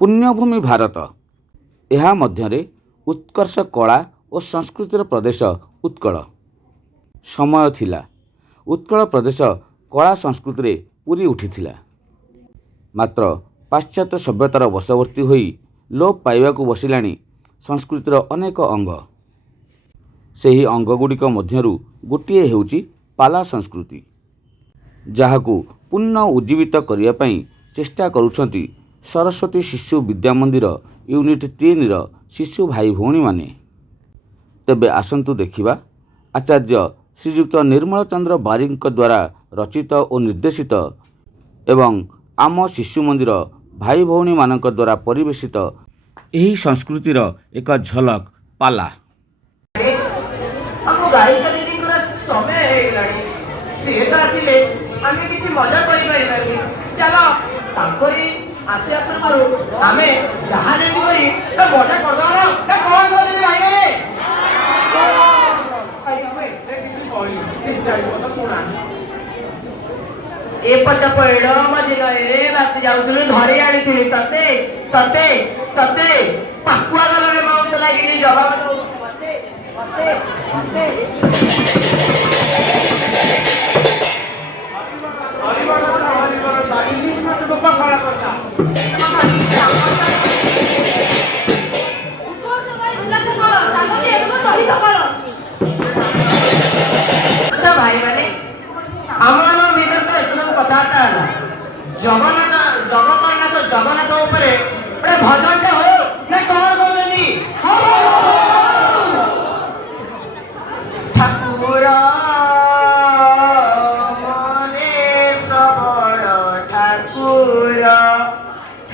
पुण्यभूमि भारत ଏହା ମଧ୍ୟରେ उत्कर्ष कला और संस्कृतिर प्रदेश उत्कल। समय थिला उत्कल प्रदेश कला संस्कृति पूरी उठिथिला। मात्र पाश्चात्य सभ्यतार वशवर्ती होई लोप पाइबाकु बसिलाणी संस्कृतिर अनेक अंग। ସେହି अंगगुड़िक मध्यरु गोटिए हेउची पाला संस्कृति, जहाकू पुनः उज्जीवित करिया पई चेष्टा करुछंती सरस्वती शिशु विद्या मंदिर यूनिट 3 र शिशु भाई भौणी माने। तेबे आसंतु देखिबा आचार्य श्रीयुक्त निर्मल चंद्र बारिक द्वारा रचित और निर्देशित एवं आम शिशु मंदिर भाई भौणी मानक द्वारा परिवेशित एही संस्कृतिर एक झलक पाला। गाड़ी का रीडिंग करा समय है लाड़ी से तो आसिले हमें किछि मजा करि पाइबानी। चलो ताकोरी आसे अपन मारो हमें जहां लेती करी तो मजा कर दो ना का कौन दो दे भाई रे भाई हमें किछि सॉरी इस जाई को सुना ए पचा पड़ो मजे नय रे बासी जाउथुलु घरे आनी थिली तते तते तते पाकुआ गले माउंट लागिनी जवाब दो मते अच्छा भाई माने आमन भीतर तो एकदम कथाटा जगन्नाथ ऊपर बड़े भजनटा हो ना कौन कहलेनी ठाकुर मने सबड़ ठाकुर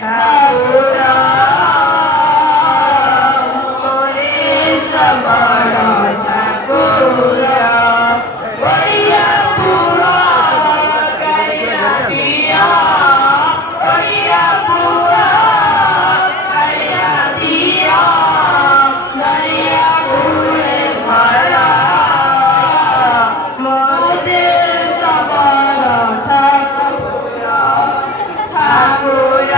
ठाकुर मने सबड़ ठाकुर बढ़िया पूरा करिया दिया बढ़िया पूरा करिया दिया दरिया घूमे भरा मोदे सबड़ ठाकुर ठाकुर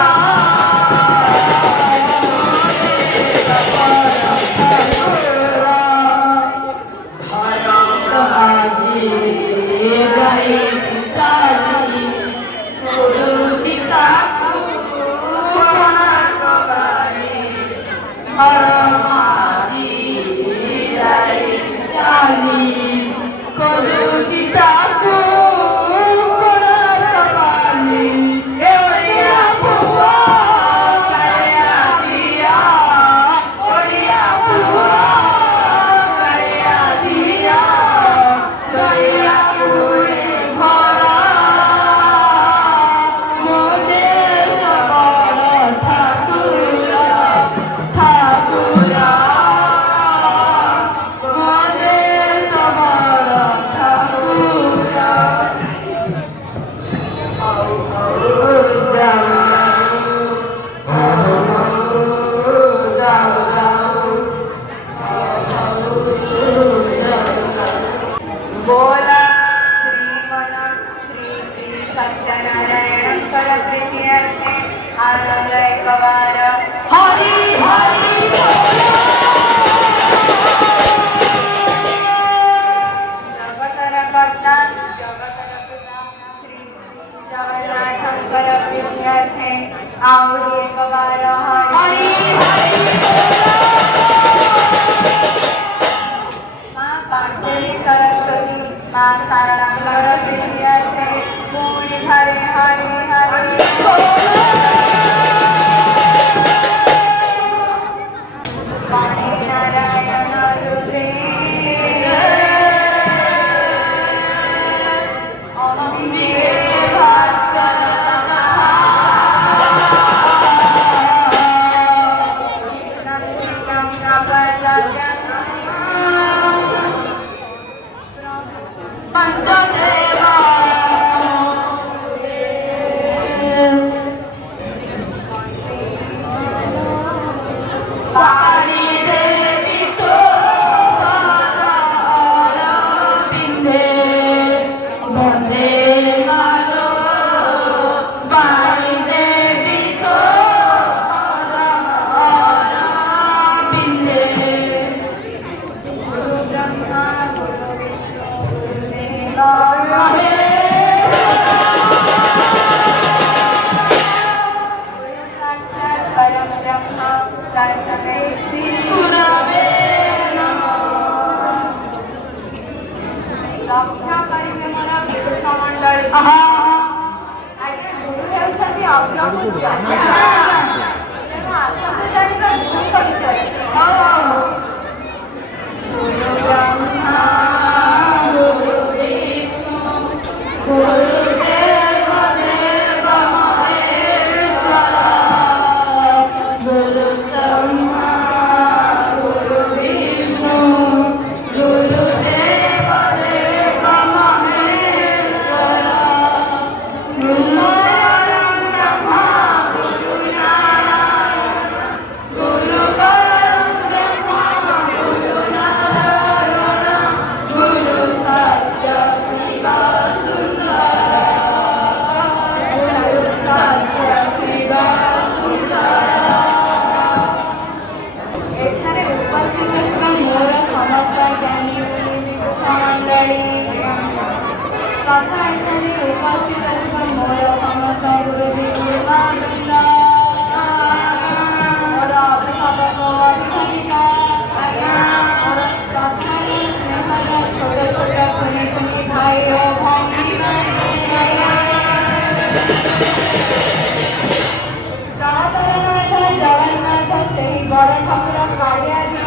ବଡ଼ ଠାକୁର କାଳିଆ ଦିନ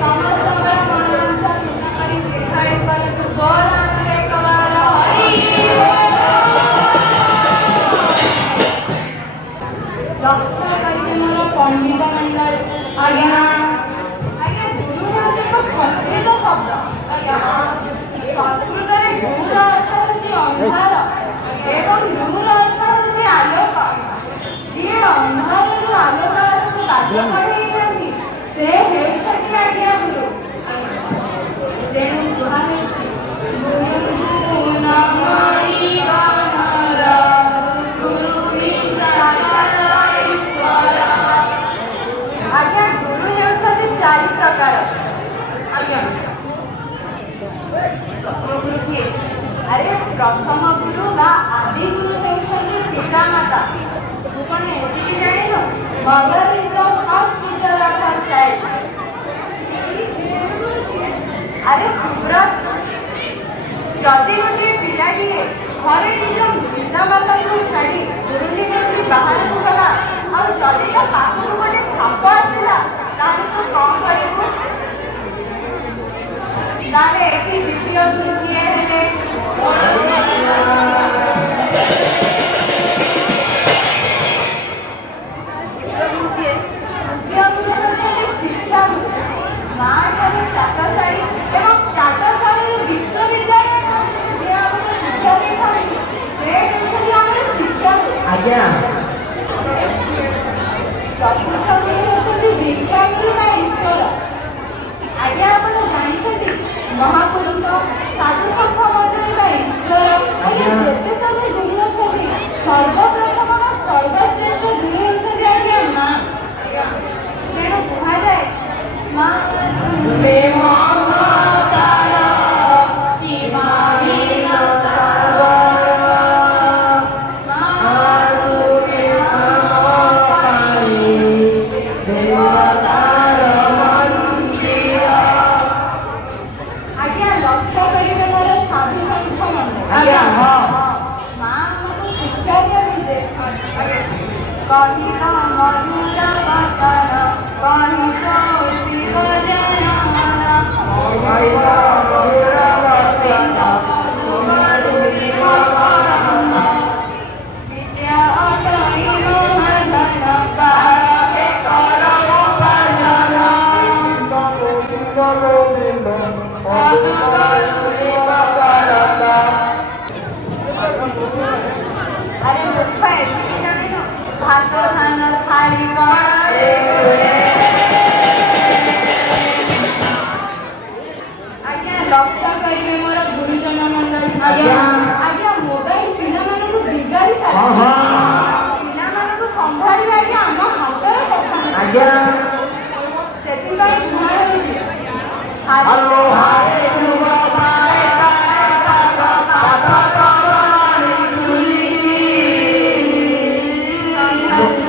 ସମସ୍ତଙ୍କର ମନୋରଞ୍ଜନ ପୂର୍ଣ୍ଣ କରି ତୀର୍ଥରେ କରନ୍ତୁ। ବୋଲ ଆମର ଏକବାର ଲକ୍ଷ୍ୟ କରିବେ ମୋର ପଣ୍ଡିତ ମଣ୍ଡଳ। ଆଜ୍ଞା ଆଜ୍ଞା ଗୁରୁ ହେଉଛି ଏକ ସଂସ୍କୃତ ଶବ୍ଦ। ଆଜ୍ଞା ସଂସ୍କୃତରେ ଗୁରୁର ଅର୍ଥ ହେଉଛି ଅନ୍ଧାର ଏବଂ ଗୁରୁର ଅର୍ଥ ହେଉଛି ଆଲୋକ। ଯିଏ ଅନ୍ଧାରରୁ ଆଲୋକ ଆଡ଼କୁ ବାଟ କଢ଼େଇଥାନ୍ତି ସେ ହେଉଛନ୍ତି ଆଜ୍ଞା ଗୁରୁ। ତେଣୁ କୁହାଯାଇଛି ଗୁରୁ ନମଣିବାନର ଗୁରୁ ଈଶ୍ୱର। ଆଜ୍ଞା ଗୁରୁ ହେଉଛନ୍ତି 4 ପ୍ରକାର। ଆଜ୍ଞା ଗୁରୁ କିଏ? ଆରେ ପ୍ରଥମ ଗୁରୁ ବା ଆଦି ଗୁରୁ ହେଉଛନ୍ତି ପିତାମାତା। ତୁ କ'ଣ ଏତିକି ଜାଣିନୁ? Mother is the first teacher of our child. ଆରେ ସୁବ୍ରତ, ଯଦି ଗୋଟିଏ ପିଲାଟିଏ ଘରେ ନିଜ ପିତାମାତାଙ୍କୁ ଛାଡ଼ି ଗୁରୁଣ୍ଡି ଗୁରୁଣ୍ଡି ବାହାରକୁ ଗଲା ଆଉ ଯଦି ତା ପାଖକୁ ଗୋଟେ ସାପ ଆସିଲା ତାହେଲେ ତୁ କ'ଣ କରିବୁ? ତାହେଲେ ଏଠି ଦ୍ୱିତୀୟ ଗୁରୁ କିଏ ହେଲେ? ତୃତୀୟ ଗୁରୁ ହେଉଛନ୍ତି ଶିକ୍ଷା ଗୁରୁ। ମାଆ ଠାରୁ ଚାଟଶାଳୀ ଏବଂ ଚାଟଶାଳୀରୁ ବିଶ୍ୱବିଦ୍ୟାଳୟ ଯିଏ ଆମକୁ ଶିକ୍ଷା ଦେଇଥାନ୍ତି ସେ ହେଉଛନ୍ତି ଆମର ଶିକ୍ଷା ଗୁରୁ। ଆଜ୍ଞା ଚତୁର୍ଥ ଗୁରୁ ହେଉଛନ୍ତି ଦୀକ୍ଷା ଗୁରୁ ବା ଈଶ୍ୱର। ଆଜ୍ଞା ଆପଣ ଜାଣିଛନ୍ତି ମହାପୁରୁଷ ସାଧୁସନ୍ଥ ମଣ୍ଡଳୀ ବା ଈଶ୍ୱର ଆଜ୍ଞା ଯେତେ ସବୁ ଗୁରୁ ଅଛନ୍ତି ସର୍ବପ୍ରଥମ ବା ସର୍ବଶ୍ରେଷ୍ଠ ଗୁରୁ ହେଉଛନ୍ତି ଆଜ୍ଞା ମା। ତେଣୁ କୁହାଯାଏ ମା ମମତାର ସୀମାହୀନ ଆଜ୍ଞା ଲକ୍ଷ୍ୟ କରିବେ ମୋର ସାଧୁସନ୍ଥ ମଣ୍ଡଳୀ। ଆଜ୍ଞା ହଁ ମା ଆମକୁ ଶିକ୍ଷା ଦିଅନ୍ତି ଯେ କହିବ ମଧୁର ବଚନ କହିବ ଶିବ ଜନମନ ବିଦ୍ୟା ଅଟଇ ମହାଧନ ଆରେ ମୂର୍ଖ ଏତିକି ଜାଣିନୁ ଭାତ ଧାନ ଥାଳି କଣରେ ଆଜ୍ଞା ଲକ୍ଷ୍ୟ କରିବେ ମୋର ଗୁରୁଜନ ମଣ୍ଡଳୀ। ଆଜ୍ଞା ମୋବାଇଲ ପିଲାମାନଙ୍କୁ ବିଗାଡ଼ି ସାରିଛି। ପିଲାମାନଙ୍କୁ ସମ୍ଭାଳିବା ଆଜ୍ଞା ଆମ ହାତର କଥା ନୁହେଁ। ଆଜ୍ଞା ସେଥିପାଇଁ କୁହାଯାଇଛି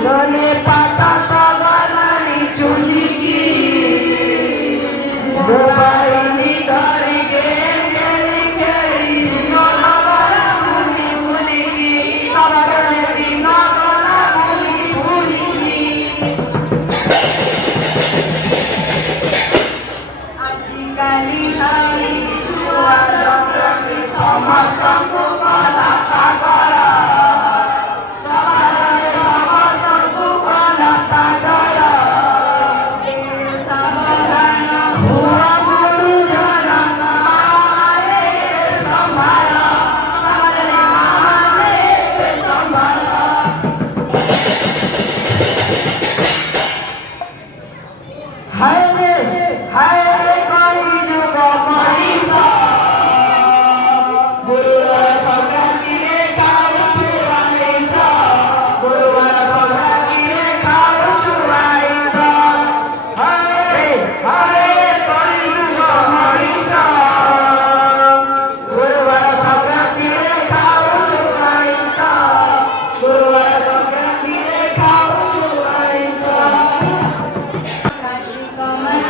ଗଲେ ପାତା ତଗଲାଣି ଚୁଲିକି ମୋବାଇଲ ଧରି ଗେମ୍ ଖେଳି ଖେଳି ନଗଲା ବୁଲି ବୁଲିକି ସବାରେ ଦିନ ଗଲା ବୁଲି ବୁଲିକି। ଆଜିକାଲି ଭାଇ ଛୁଆ ଯନ୍ତ୍ରଟି ସମସ୍ତଙ୍କୁ କଲା ପାଗଳ ସମାଜରେ ସମସ୍ତଙ୍କୁ କଲା ପାଗଳ। ସାବଧାନ ହୁଅ ଗୁରୁଜନ ମାରେ ସମ୍ଭାଳ ସମାଜରେ ମାରେ ସମ୍ଭାଳ। ହାୟ ରେ କଳି ଯୁଗ ମଣିଷ ଗୁରୁବାର ସଂକ୍ରାନ୍ତିରେ ଖାଉଛୁ ଆଇଁଷ ଗୁରୁବାର ସଂକ୍ରାନ୍ତିରେ ଖାଉଛୁ ଆଇଁଷ। ହାୟ ରେ କଳି ଯୁଗ ମଣିଷ ଗୁରୁବାର ସଂକ୍ରାନ୍ତିରେ ଖାଉଛୁ ଆଇଁଷ ଗୁରୁବାର ସଂକ୍ରାନ୍ତିରେ ଖାଉଛୁ ଆଇଁଷ। କାର୍ତ୍ତିକ ମାସ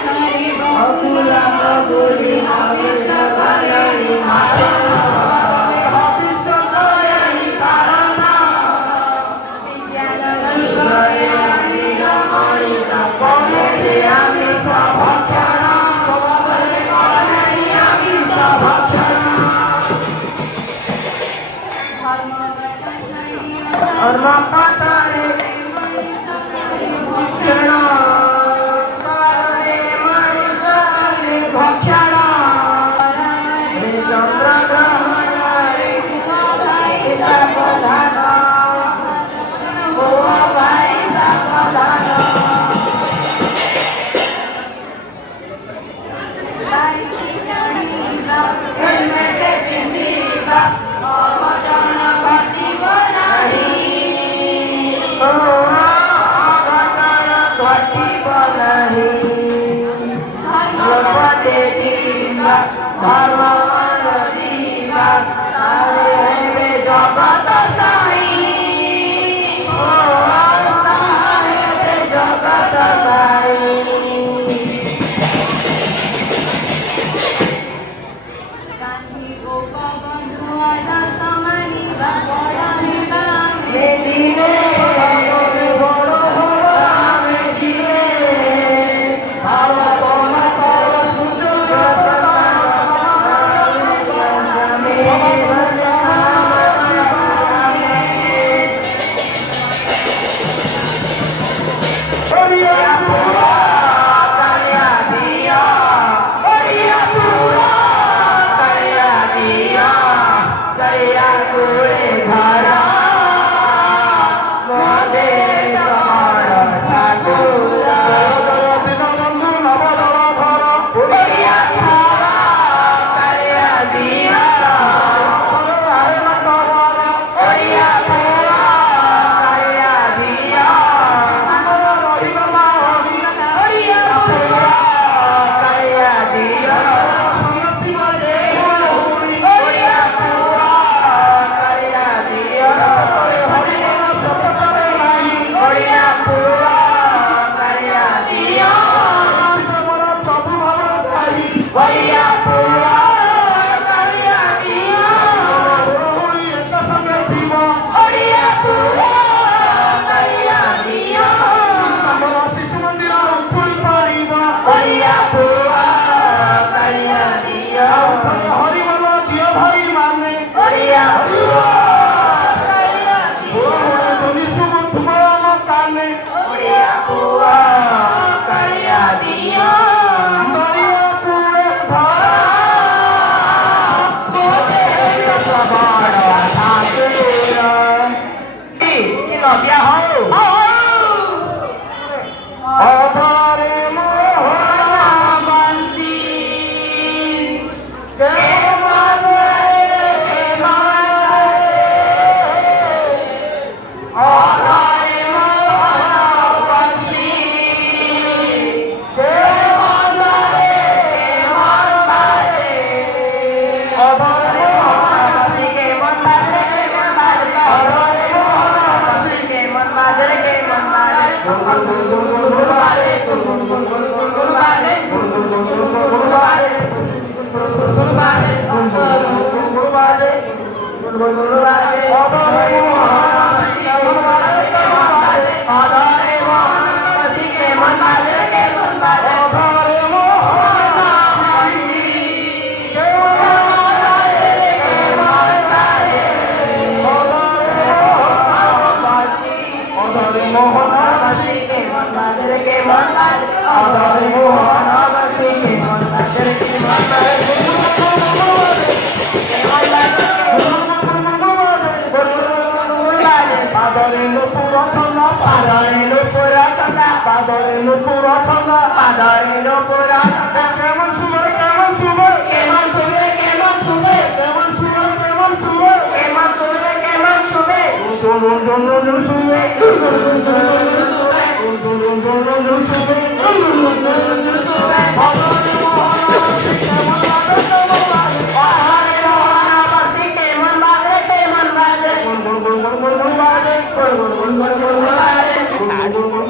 ଓଡ଼ିଆ ପୁଅ କାଳିଆ ଦିଅ ଦରିଆ କୂଳେ ଧର ବୋଧେ ସବଳ ଠାକୁର କି ନଦିଆ ହଉ ଅଧରେ ମୋହନ ବଂଶୀ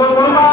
Bye.